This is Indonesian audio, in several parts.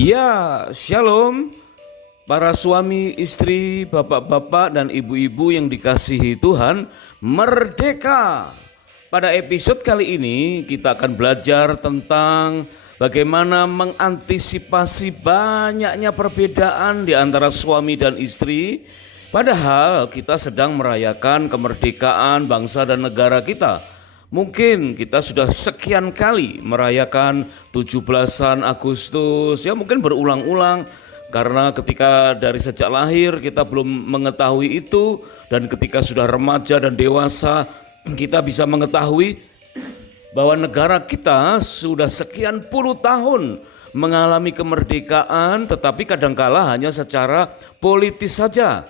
Ya, shalom para suami, istri, bapak-bapak, dan ibu-ibu yang dikasihi Tuhan. Merdeka! Pada episode kali ini kita akan belajar tentang bagaimana mengantisipasi banyaknya perbedaan di antara suami dan istri. Padahal kita sedang merayakan kemerdekaan bangsa dan negara kita. Mungkin kita sudah sekian kali merayakan 17 Agustus, ya mungkin berulang-ulang karena ketika dari sejak lahir kita belum mengetahui itu, dan ketika sudah remaja dan dewasa kita bisa mengetahui bahwa negara kita sudah sekian puluh tahun mengalami kemerdekaan, tetapi kadangkala hanya secara politis saja.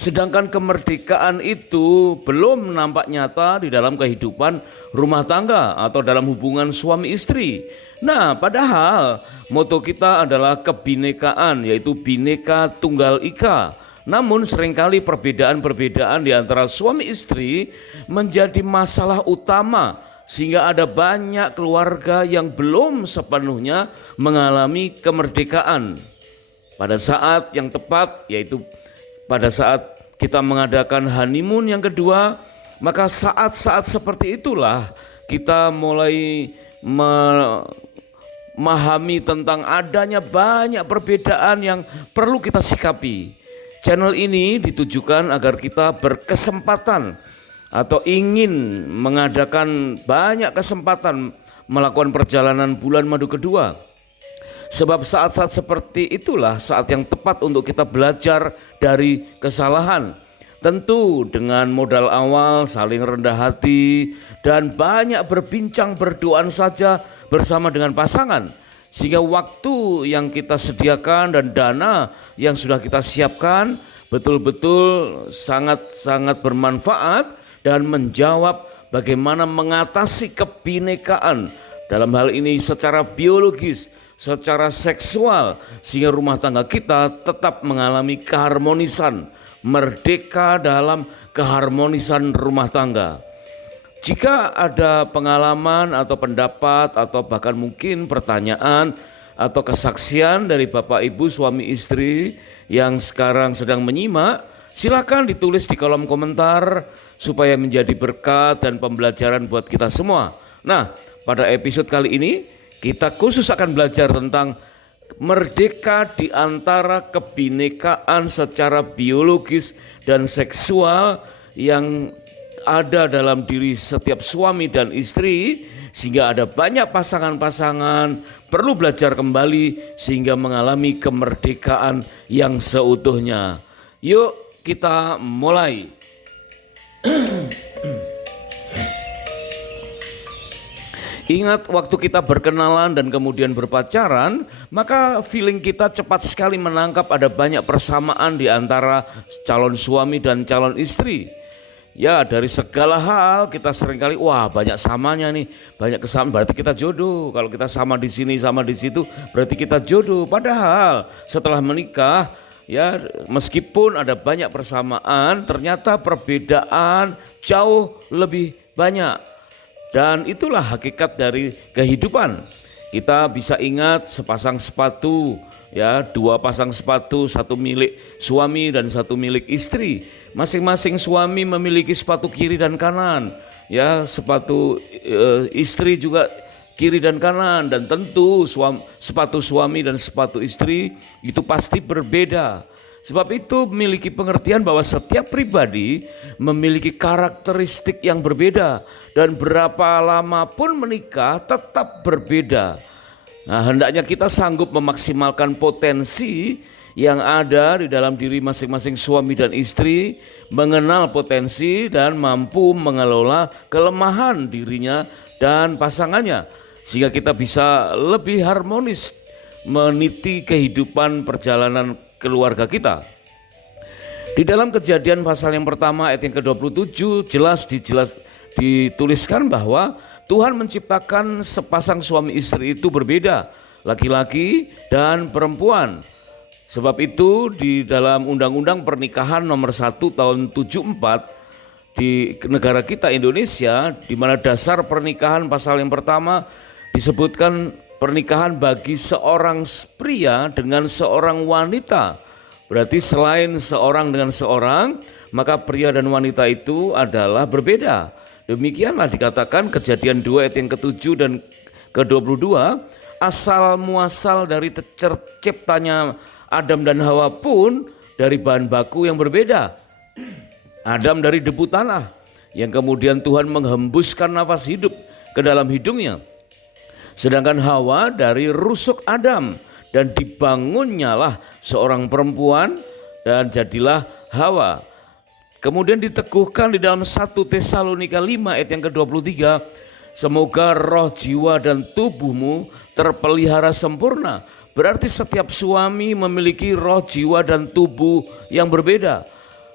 Sedangkan kemerdekaan itu belum nampak nyata di dalam kehidupan rumah tangga atau dalam hubungan suami istri. Nah, padahal moto kita adalah kebinekaan, yaitu Bhinneka Tunggal Ika. Namun seringkali perbedaan-perbedaan di antara suami istri menjadi masalah utama, sehingga ada banyak keluarga yang belum sepenuhnya mengalami kemerdekaan. Pada saat yang tepat, yaitu pada saat kita mengadakan honeymoon yang kedua, maka saat-saat seperti itulah kita mulai memahami tentang adanya banyak perbedaan yang perlu kita sikapi. Channel ini ditujukan agar kita berkesempatan atau ingin mengadakan banyak kesempatan melakukan perjalanan bulan madu kedua. Sebab saat-saat seperti itulah saat yang tepat untuk kita belajar dari kesalahan. Tentu dengan modal awal saling rendah hati dan banyak berbincang berdoaan saja bersama dengan pasangan. Sehingga waktu yang kita sediakan dan dana yang sudah kita siapkan betul-betul sangat-sangat bermanfaat dan menjawab bagaimana mengatasi kebinekaan. Dalam hal ini secara biologis, secara seksual, sehingga rumah tangga kita tetap mengalami keharmonisan, merdeka dalam keharmonisan rumah tangga. Jika ada pengalaman atau pendapat atau bahkan mungkin pertanyaan atau kesaksian dari Bapak Ibu suami istri yang sekarang sedang menyimak, silakan ditulis di kolom komentar supaya menjadi berkat dan pembelajaran buat kita semua. Nah, pada episode kali ini kita khusus akan belajar tentang merdeka di antara kebinekaan secara biologis dan seksual yang ada dalam diri setiap suami dan istri, sehingga ada banyak pasangan-pasangan perlu belajar kembali sehingga mengalami kemerdekaan yang seutuhnya. Yuk kita mulai. Ingat waktu kita berkenalan dan kemudian berpacaran, maka feeling kita cepat sekali menangkap ada banyak persamaan di antara calon suami dan calon istri. Ya, dari segala hal kita seringkali wah banyak samanya nih, banyak kesamaan berarti kita jodoh. Kalau kita sama di sini sama di situ berarti kita jodoh. Padahal setelah menikah, ya meskipun ada banyak persamaan, ternyata perbedaan jauh lebih banyak. Dan itulah hakikat dari kehidupan. Kita bisa ingat sepasang sepatu, ya dua pasang sepatu, satu milik suami dan satu milik istri. Masing-masing suami memiliki sepatu kiri dan kanan, ya sepatu istri juga kiri dan kanan, dan tentu sepatu suami dan sepatu istri itu pasti berbeda. Sebab itu memiliki pengertian bahwa setiap pribadi memiliki karakteristik yang berbeda, dan berapa lama pun menikah tetap berbeda. Nah, hendaknya kita sanggup memaksimalkan potensi yang ada di dalam diri masing-masing suami dan istri, mengenal potensi dan mampu mengelola kelemahan dirinya dan pasangannya, sehingga kita bisa lebih harmonis meniti kehidupan perjalanan keluarga kita. Di dalam Kejadian pasal yang pertama ayat yang ke-27 jelas dituliskan bahwa Tuhan menciptakan sepasang suami istri itu berbeda, laki-laki dan perempuan. Sebab itu di dalam Undang-Undang Pernikahan nomor 1 tahun 74 di negara kita Indonesia, di mana dasar pernikahan pasal yang pertama disebutkan pernikahan bagi seorang pria dengan seorang wanita. Berarti selain seorang dengan seorang, maka pria dan wanita itu adalah berbeda. Demikianlah dikatakan Kejadian 2 ayat yang ke-7 dan ke-22, asal muasal dari terciptanya Adam dan Hawa pun dari bahan baku yang berbeda. Adam dari debu tanah, yang kemudian Tuhan menghembuskan nafas hidup ke dalam hidungnya. Sedangkan Hawa dari rusuk Adam, dan dibangunnyalah seorang perempuan dan jadilah Hawa. Kemudian diteguhkan di dalam 1 Tesalonika 5 ayat yang ke-23, semoga roh, jiwa dan tubuhmu terpelihara sempurna. Berarti setiap suami memiliki roh, jiwa dan tubuh yang berbeda.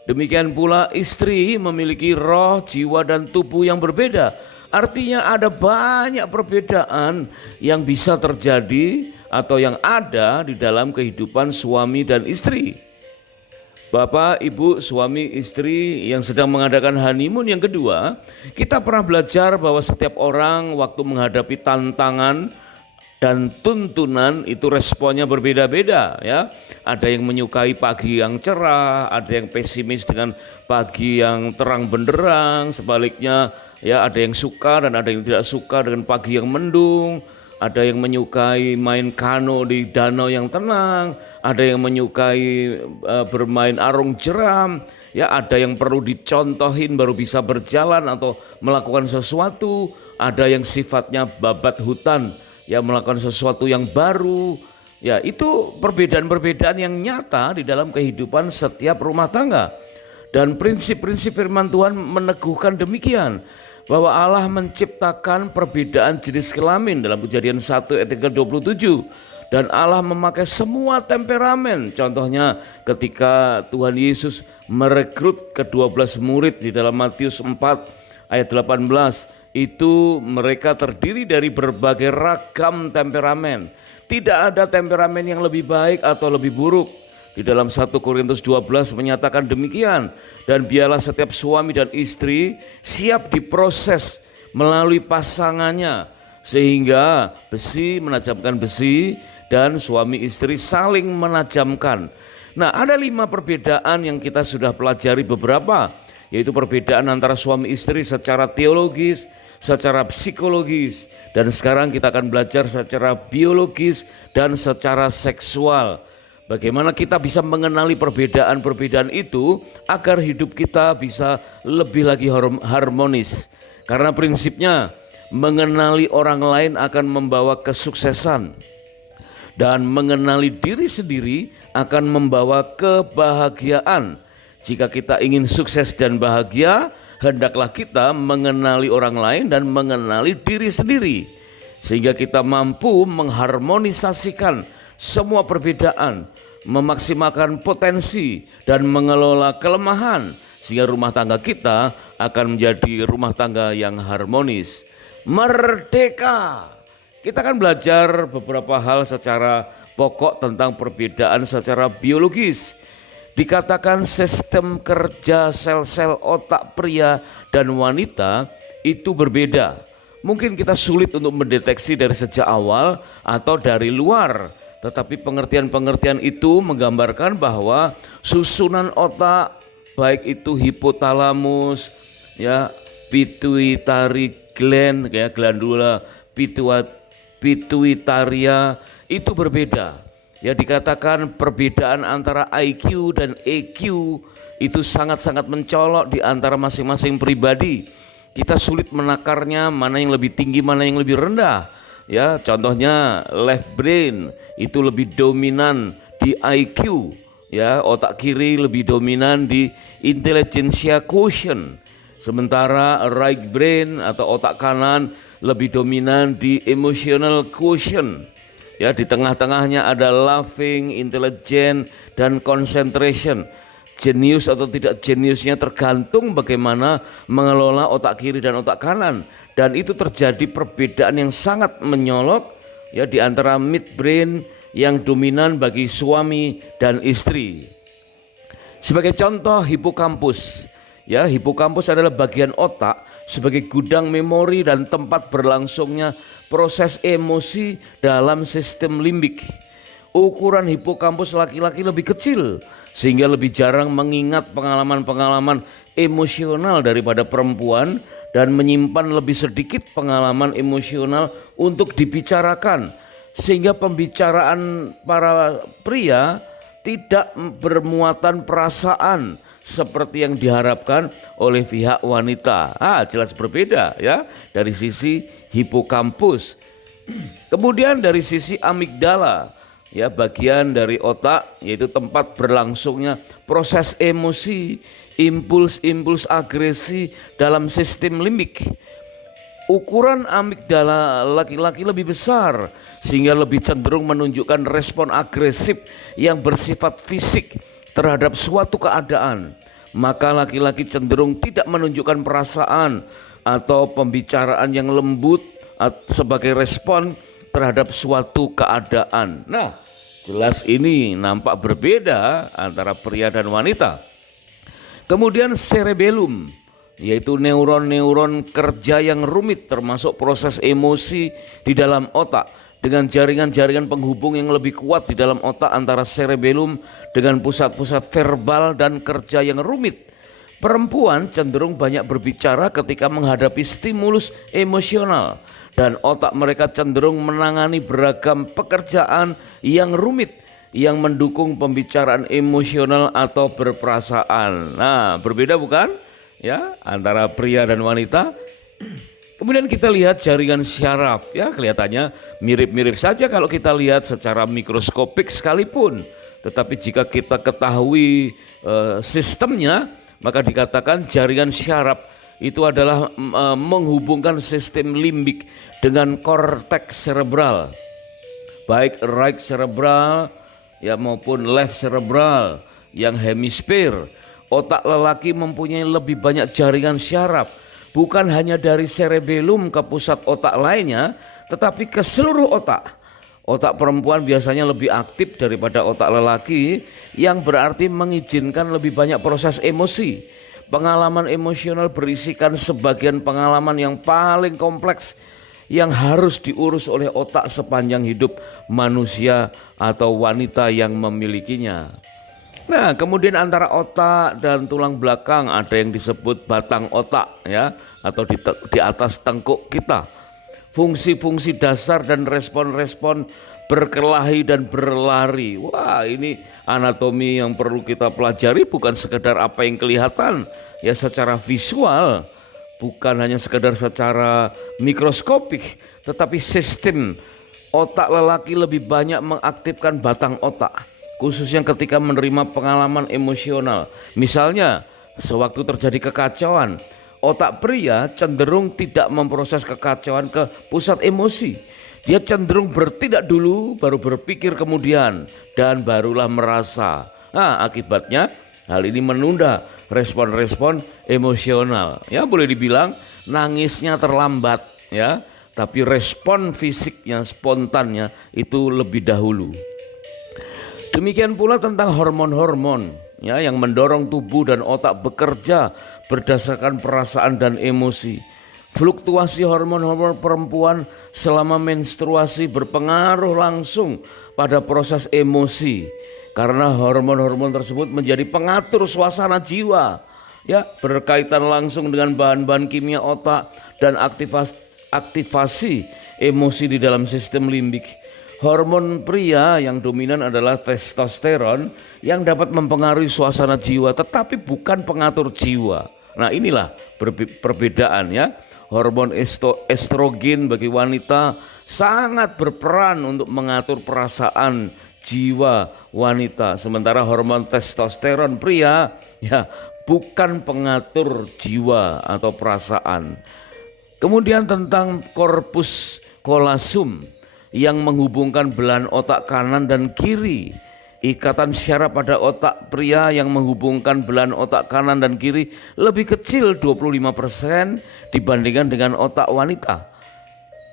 Demikian pula istri memiliki roh, jiwa dan tubuh yang berbeda. Artinya ada banyak perbedaan yang bisa terjadi atau yang ada di dalam kehidupan suami dan istri. Bapak, ibu, suami, istri yang sedang mengadakan honeymoon yang kedua, kita pernah belajar bahwa setiap orang waktu menghadapi tantangan dan tuntunan itu responnya berbeda-beda ya. Ada yang menyukai pagi yang cerah, ada yang pesimis dengan pagi yang terang benderang, sebaliknya ya ada yang suka dan ada yang tidak suka dengan pagi yang mendung. Ada yang menyukai main kano di danau yang tenang, ada yang menyukai bermain arung jeram, ya ada yang perlu dicontohin baru bisa berjalan atau melakukan sesuatu, ada yang sifatnya babat hutan, ya melakukan sesuatu yang baru. Ya itu perbedaan-perbedaan yang nyata di dalam kehidupan setiap rumah tangga. Dan prinsip-prinsip firman Tuhan meneguhkan demikian, bahwa Allah menciptakan perbedaan jenis kelamin dalam Kejadian 1 ayat ke-27, dan Allah memakai semua temperamen. Contohnya ketika Tuhan Yesus merekrut ke-12 murid di dalam Matius 4 ayat 18, itu mereka terdiri dari berbagai ragam temperamen. Tidak ada temperamen yang lebih baik atau lebih buruk. Di dalam 1 Korintus 12 menyatakan demikian, dan biarlah setiap suami dan istri siap diproses melalui pasangannya, sehingga besi menajamkan besi dan suami istri saling menajamkan. Nah, ada 5 perbedaan yang kita sudah pelajari beberapa, yaitu perbedaan antara suami istri secara teologis, secara psikologis, dan sekarang kita akan belajar secara biologis dan secara seksual. Bagaimana kita bisa mengenali perbedaan-perbedaan itu agar hidup kita bisa lebih lagi harmonis. Karena prinsipnya mengenali orang lain akan membawa kesuksesan, dan mengenali diri sendiri akan membawa kebahagiaan. Jika kita ingin sukses dan bahagia, hendaklah kita mengenali orang lain dan mengenali diri sendiri, sehingga kita mampu mengharmonisasikan semua perbedaan, memaksimalkan potensi dan mengelola kelemahan, sehingga rumah tangga kita akan menjadi rumah tangga yang harmonis. Merdeka. Kita akan belajar beberapa hal secara pokok tentang perbedaan secara biologis. Dikatakan sistem kerja sel-sel otak pria dan wanita itu berbeda. Mungkin kita sulit untuk mendeteksi dari sejak awal atau dari luar. Tetapi pengertian-pengertian itu menggambarkan bahwa susunan otak, baik itu hipotalamus, ya, pituitary gland, ya, glandula pituitaria itu berbeda. Ya, dikatakan perbedaan antara IQ dan EQ itu sangat-sangat mencolok di antara masing-masing pribadi. Kita sulit menakarnya mana yang lebih tinggi, mana yang lebih rendah. Ya, contohnya left brain itu lebih dominan di IQ, ya, otak kiri lebih dominan di intelligentsia quotient, sementara right brain atau otak kanan lebih dominan di emotional quotient. Ya, di tengah-tengahnya ada loving, intelligent, dan concentration. Jenius atau tidak jeniusnya tergantung bagaimana mengelola otak kiri dan otak kanan, dan itu terjadi perbedaan yang sangat menyolok ya di antara midbrain yang dominan bagi suami dan istri. Sebagai contoh, hipokampus. Ya, hipokampus adalah bagian otak sebagai gudang memori dan tempat berlangsungnya proses emosi dalam sistem limbik. Ukuran hipokampus laki-laki lebih kecil sehingga lebih jarang mengingat pengalaman-pengalaman emosional daripada perempuan dan menyimpan lebih sedikit pengalaman emosional untuk dibicarakan, sehingga pembicaraan para pria tidak bermuatan perasaan seperti yang diharapkan oleh pihak wanita. Jelas berbeda ya dari sisi hipokampus. Kemudian dari sisi amigdala, ya, bagian dari otak yaitu tempat berlangsungnya proses emosi, impuls-impuls agresi dalam sistem limbik. Ukuran amigdala laki-laki lebih besar sehingga lebih cenderung menunjukkan respon agresif yang bersifat fisik terhadap suatu keadaan. Maka laki-laki cenderung tidak menunjukkan perasaan atau pembicaraan yang lembut sebagai respon terhadap suatu keadaan. Nah, jelas ini nampak berbeda antara pria dan wanita. Kemudian cerebellum, yaitu neuron-neuron kerja yang rumit termasuk proses emosi di dalam otak dengan jaringan-jaringan penghubung yang lebih kuat di dalam otak antara cerebellum dengan pusat-pusat verbal dan kerja yang rumit. Perempuan cenderung banyak berbicara ketika menghadapi stimulus emosional dan otak mereka cenderung menangani beragam pekerjaan yang rumit yang mendukung pembicaraan emosional atau berperasaan. Nah, berbeda bukan? Ya, antara pria dan wanita. Kemudian kita lihat jaringan syaraf, ya, kelihatannya mirip-mirip saja kalau kita lihat secara mikroskopik sekalipun. Tetapi jika kita ketahui sistemnya, maka dikatakan jaringan syaraf itu adalah menghubungkan sistem limbik dengan korteks cerebral, baik right cerebral ya maupun left cerebral yang hemisfer. Otak lelaki mempunyai lebih banyak jaringan syaraf, bukan hanya dari cerebellum ke pusat otak lainnya, tetapi ke seluruh otak. Otak perempuan biasanya lebih aktif daripada otak lelaki, yang berarti mengizinkan lebih banyak proses emosi. Pengalaman emosional berisikan sebagian pengalaman yang paling kompleks yang harus diurus oleh otak sepanjang hidup manusia atau wanita yang memilikinya. Nah, kemudian antara otak dan tulang belakang ada yang disebut batang otak, ya, atau di atas tengkuk kita. Fungsi-fungsi dasar dan respon-respon berkelahi dan berlari. Wah, ini anatomi yang perlu kita pelajari, bukan sekedar apa yang kelihatan ya secara visual, bukan hanya sekedar secara mikroskopik, tetapi sistem otak lelaki lebih banyak mengaktifkan batang otak, khususnya ketika menerima pengalaman emosional. Misalnya, sewaktu terjadi kekacauan, otak pria cenderung tidak memproses kekacauan ke pusat emosi. Dia cenderung bertindak dulu, baru berpikir kemudian, dan barulah merasa. Nah, akibatnya hal ini menunda respon-respon emosional. Ya, boleh dibilang nangisnya terlambat, ya, tapi respon fisiknya, spontannya itu lebih dahulu. Demikian pula tentang hormon-hormon, ya, yang mendorong tubuh dan otak bekerja berdasarkan perasaan dan emosi. Fluktuasi hormon-hormon perempuan selama menstruasi berpengaruh langsung pada proses emosi, karena hormon-hormon tersebut menjadi pengatur suasana jiwa, ya, berkaitan langsung dengan bahan-bahan kimia otak dan aktivasi emosi di dalam sistem limbik. Hormon pria yang dominan adalah testosteron yang dapat mempengaruhi suasana jiwa tetapi bukan pengatur jiwa. Nah, inilah perbedaan, ya. Hormon estrogen bagi wanita sangat berperan untuk mengatur perasaan jiwa wanita, sementara hormon testosteron pria ya bukan pengatur jiwa atau perasaan. Kemudian tentang korpus callosum yang menghubungkan belahan otak kanan dan kiri. Ikatan syaraf pada otak pria yang menghubungkan belahan otak kanan dan kiri lebih kecil 25% dibandingkan dengan otak wanita.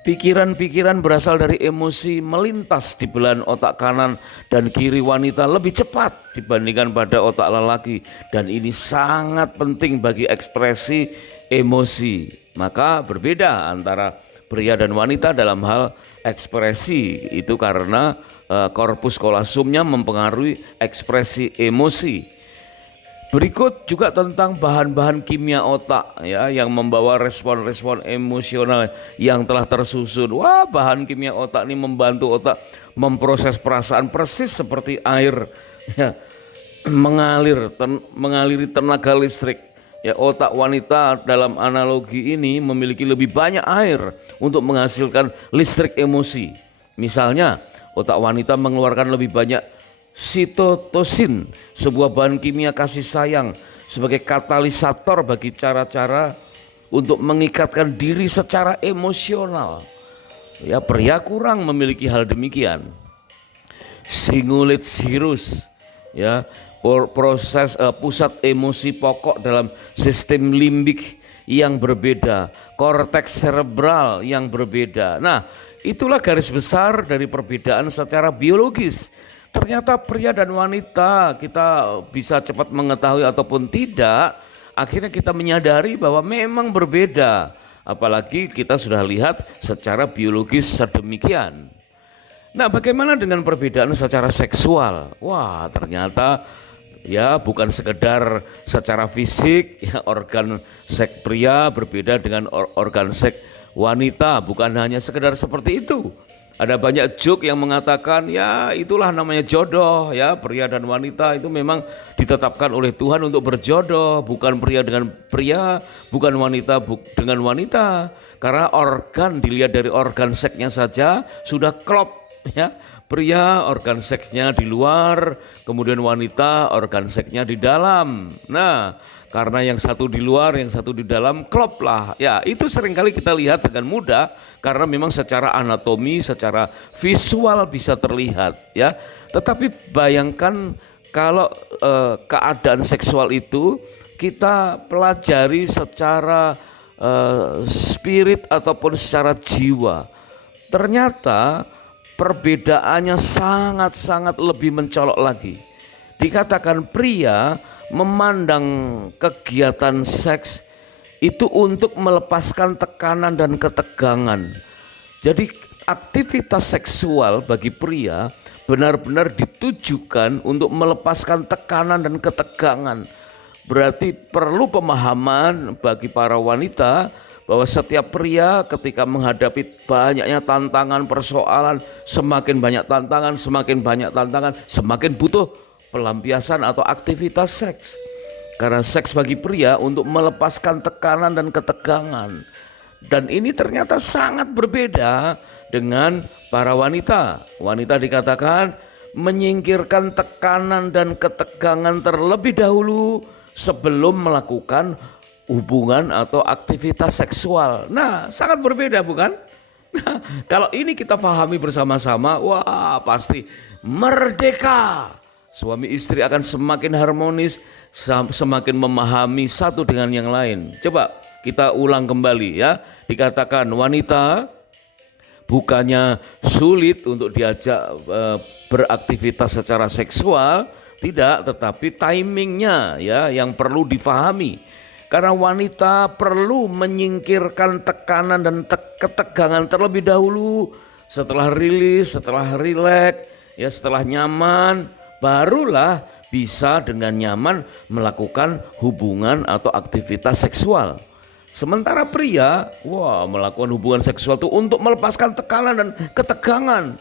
Pikiran-pikiran berasal dari emosi melintas di belahan otak kanan dan kiri wanita lebih cepat dibandingkan pada otak lelaki, dan ini sangat penting bagi ekspresi emosi. Maka berbeda antara pria dan wanita dalam hal ekspresi itu karena korpus kolosumnya mempengaruhi ekspresi emosi. Berikut juga tentang bahan-bahan kimia otak ya yang membawa respon-respon emosional yang telah tersusun. Wah, bahan kimia otak ini membantu otak memproses perasaan persis seperti air ya, mengaliri tenaga listrik. Ya, otak wanita dalam analogi ini memiliki lebih banyak air untuk menghasilkan listrik emosi. Misalnya, otak wanita mengeluarkan lebih banyak sitotosin, sebuah bahan kimia kasih sayang, sebagai katalisator bagi cara-cara untuk mengikatkan diri secara emosional. Ya, pria kurang memiliki hal demikian. Cingulate gyrus, ya, proses pusat emosi pokok dalam sistem limbik yang berbeda, korteks cerebral yang berbeda. Nah, itulah garis besar dari perbedaan secara biologis. Ternyata pria dan wanita kita bisa cepat mengetahui ataupun tidak, akhirnya kita menyadari bahwa memang berbeda. Apalagi kita sudah lihat secara biologis sedemikian. Nah, bagaimana dengan perbedaan secara seksual? Wah, ternyata ya bukan sekedar secara fisik, ya, organ seks pria berbeda dengan organ seks wanita, bukan hanya sekedar seperti itu. Ada banyak joke yang mengatakan ya itulah namanya jodoh ya, pria dan wanita itu memang ditetapkan oleh Tuhan untuk berjodoh, bukan pria dengan pria, bukan wanita dengan wanita, karena organ dilihat dari organ seksnya saja sudah klop ya. Pria organ seksnya di luar, kemudian wanita organ seksnya di dalam. Nah, karena yang satu di luar, yang satu di dalam, klop lah. Ya, itu seringkali kita lihat dengan mudah karena memang secara anatomi, secara visual bisa terlihat ya. Tetapi bayangkan kalau keadaan seksual itu kita pelajari secara spirit ataupun secara jiwa. Ternyata perbedaannya sangat-sangat lebih mencolok lagi. Dikatakan pria memandang kegiatan seks itu untuk melepaskan tekanan dan ketegangan. Jadi aktivitas seksual bagi pria benar-benar ditujukan untuk melepaskan tekanan dan ketegangan. Berarti perlu pemahaman bagi para wanita bahwa setiap pria ketika menghadapi banyaknya tantangan, persoalan, semakin banyak tantangan, semakin butuh pelampiasan atau aktivitas seks. Karena seks bagi pria untuk melepaskan tekanan dan ketegangan. Dan ini ternyata sangat berbeda dengan para wanita. Wanita dikatakan menyingkirkan tekanan dan ketegangan terlebih dahulu sebelum melakukan hubungan atau aktivitas seksual. Nah, sangat berbeda bukan? Nah, kalau ini kita pahami bersama-sama, wah pasti merdeka. Suami istri akan semakin harmonis, semakin memahami satu dengan yang lain. Coba kita ulang kembali ya. Dikatakan wanita bukannya sulit untuk diajak beraktivitas secara seksual, tidak, tetapi timingnya ya yang perlu difahami. Karena wanita perlu menyingkirkan tekanan dan ketegangan terlebih dahulu. Setelah rilis, setelah rileks, ya setelah nyaman, barulah bisa dengan nyaman melakukan hubungan atau aktivitas seksual. Sementara pria, wah melakukan hubungan seksual itu untuk melepaskan tekanan dan ketegangan.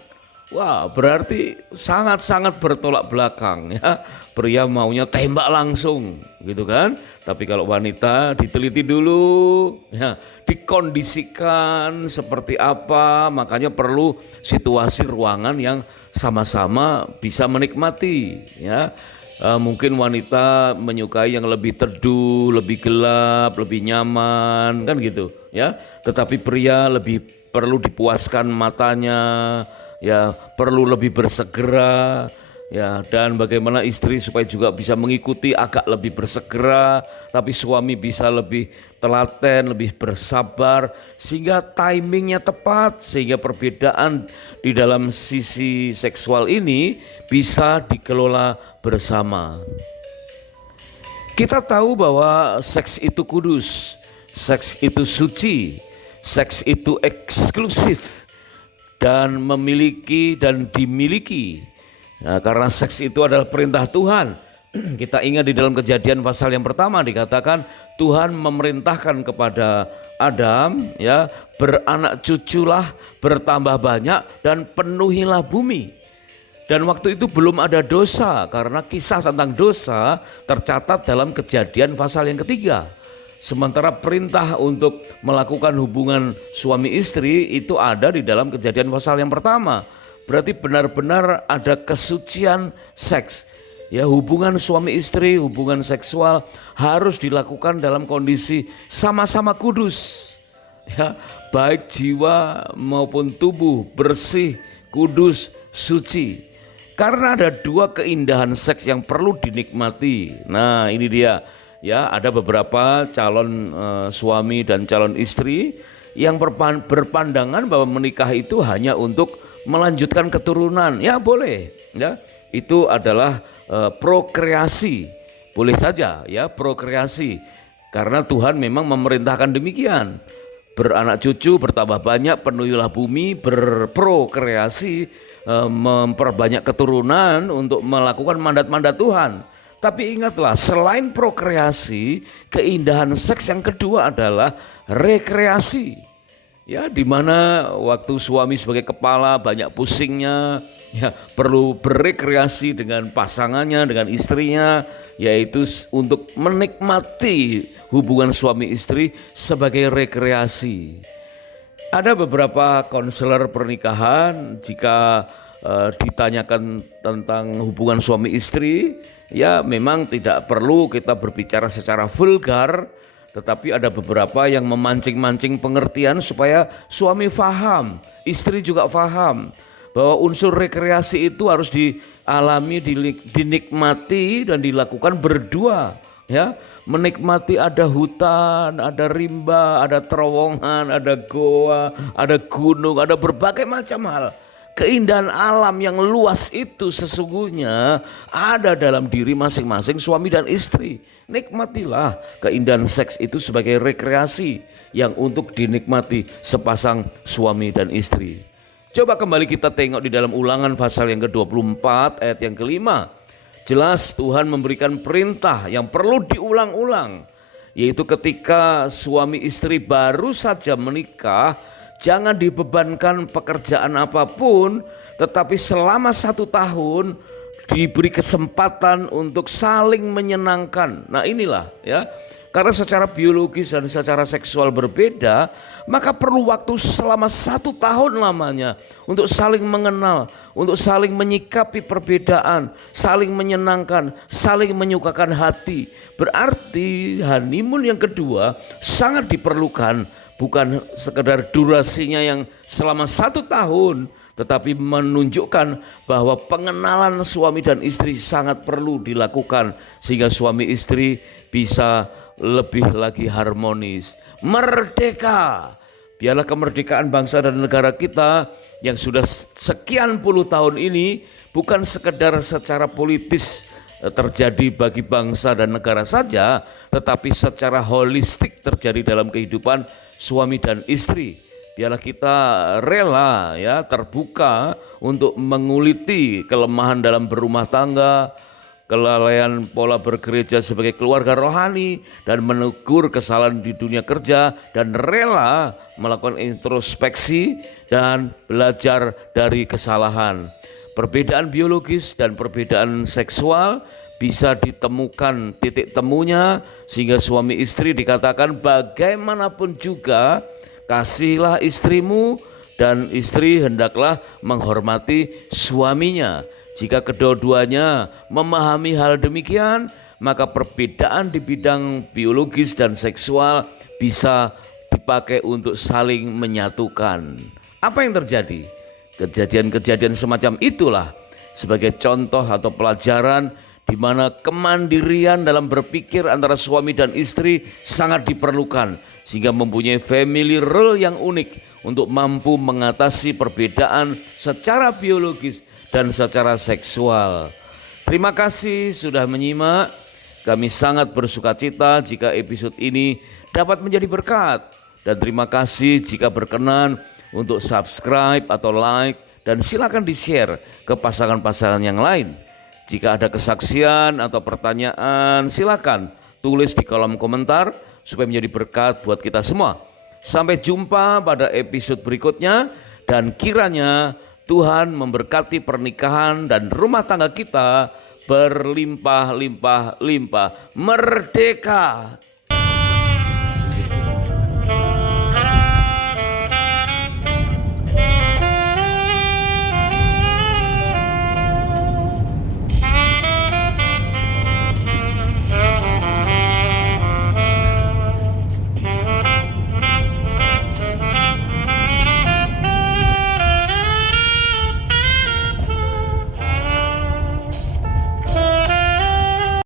Wah berarti sangat-sangat bertolak belakang ya. Pria maunya tembak langsung gitu kan. Tapi kalau wanita diteliti dulu ya, dikondisikan seperti apa. Makanya perlu situasi ruangan yang sama-sama bisa menikmati ya. Mungkin wanita menyukai yang lebih teduh, lebih gelap, lebih nyaman kan gitu ya. Tetapi pria lebih perlu dipuaskan matanya, ya perlu lebih bersegera, Ya, dan bagaimana istri supaya juga bisa mengikuti agak lebih bersegera, tapi suami bisa lebih telaten, lebih bersabar, sehingga timingnya tepat, sehingga perbedaan di dalam sisi seksual ini bisa dikelola bersama. Kita tahu bahwa seks itu kudus, seks itu suci, seks itu eksklusif, dan memiliki dan dimiliki. Nah, karena seks itu adalah perintah Tuhan. Kita ingat di dalam Kejadian pasal yang pertama dikatakan Tuhan memerintahkan kepada Adam, ya, beranak cuculah, bertambah banyak dan penuhilah bumi. Dan waktu itu belum ada dosa, karena kisah tentang dosa tercatat dalam Kejadian pasal yang ketiga. Sementara perintah untuk melakukan hubungan suami istri itu ada di dalam Kejadian pasal yang pertama. Berarti benar-benar ada kesucian seks. Ya, hubungan suami istri, hubungan seksual harus dilakukan dalam kondisi sama-sama kudus. Ya, baik jiwa maupun tubuh bersih, kudus, suci. Karena ada dua keindahan seks yang perlu dinikmati. Nah, ini dia. Ya, ada beberapa calon suami dan calon istri yang berpandangan bahwa menikah itu hanya untuk melanjutkan keturunan. Ya, boleh, ya. Itu adalah prokreasi. Boleh saja, ya, prokreasi. Karena Tuhan memang memerintahkan demikian. Beranak cucu, bertambah banyak, penuhilah bumi, berprokreasi, memperbanyak keturunan untuk melakukan mandat-mandat Tuhan. Tapi ingatlah, selain prokreasi, keindahan seks yang kedua adalah rekreasi. Ya, di mana waktu suami sebagai kepala banyak pusingnya, ya, perlu berekreasi dengan pasangannya, dengan istrinya, yaitu untuk menikmati hubungan suami istri sebagai rekreasi. Ada beberapa konselor pernikahan jika ditanyakan tentang hubungan suami istri, ya memang tidak perlu kita berbicara secara vulgar, tetapi ada beberapa yang memancing-mancing pengertian supaya suami faham, istri juga faham bahwa unsur rekreasi itu harus dialami, dinikmati dan dilakukan berdua, ya. Menikmati ada hutan, ada rimba, ada terowongan, ada goa, ada gunung, ada berbagai macam hal. Keindahan alam yang luas itu sesungguhnya ada dalam diri masing-masing suami dan istri. Nikmatilah keindahan seks itu sebagai rekreasi yang untuk dinikmati sepasang suami dan istri. Coba kembali kita tengok di dalam Ulangan pasal yang ke-24 ayat yang kelima. Jelas Tuhan memberikan perintah yang perlu diulang-ulang, yaitu ketika suami istri baru saja menikah, jangan dibebankan pekerjaan apapun, tetapi selama 1 tahun diberi kesempatan untuk saling menyenangkan. Nah, inilah, ya, karena secara biologis dan secara seksual berbeda, maka perlu waktu selama 1 tahun lamanya untuk saling mengenal, untuk saling menyikapi perbedaan, saling menyenangkan, saling menyukakan hati. Berarti honeymoon yang kedua sangat diperlukan. Bukan sekedar durasinya yang selama 1 tahun, tetapi menunjukkan bahwa pengenalan suami dan istri sangat perlu dilakukan sehingga suami istri bisa lebih lagi harmonis. Merdeka. Biarlah kemerdekaan bangsa dan negara kita yang sudah sekian puluh tahun ini bukan sekedar secara politis terjadi bagi bangsa dan negara saja, tetapi secara holistik terjadi dalam kehidupan suami dan istri. Biarlah kita rela, ya, terbuka untuk menguliti kelemahan dalam berumah tangga, kelalaian pola bergereja sebagai keluarga rohani, dan menegur kesalahan di dunia kerja, dan rela melakukan introspeksi dan belajar dari kesalahan. Perbedaan biologis dan perbedaan seksual bisa ditemukan titik temunya sehingga suami istri dikatakan bagaimanapun juga kasihilah istrimu dan istri hendaklah menghormati suaminya. Jika kedua-duanya memahami hal demikian, maka perbedaan di bidang biologis dan seksual bisa dipakai untuk saling menyatukan. Apa yang terjadi? Kejadian-kejadian semacam itulah sebagai contoh atau pelajaran di mana kemandirian dalam berpikir antara suami dan istri sangat diperlukan, sehingga mempunyai family role yang unik untuk mampu mengatasi perbedaan secara biologis dan secara seksual. Terima kasih sudah menyimak. Kami sangat bersukacita jika episode ini dapat menjadi berkat. Dan terima kasih jika berkenan untuk subscribe atau like, dan silakan di-share ke pasangan-pasangan yang lain. Jika ada kesaksian atau pertanyaan, silakan tulis di kolom komentar supaya menjadi berkat buat kita semua. Sampai jumpa pada episode berikutnya, dan kiranya Tuhan memberkati pernikahan dan rumah tangga kita berlimpah-limpah-limpah. Merdeka!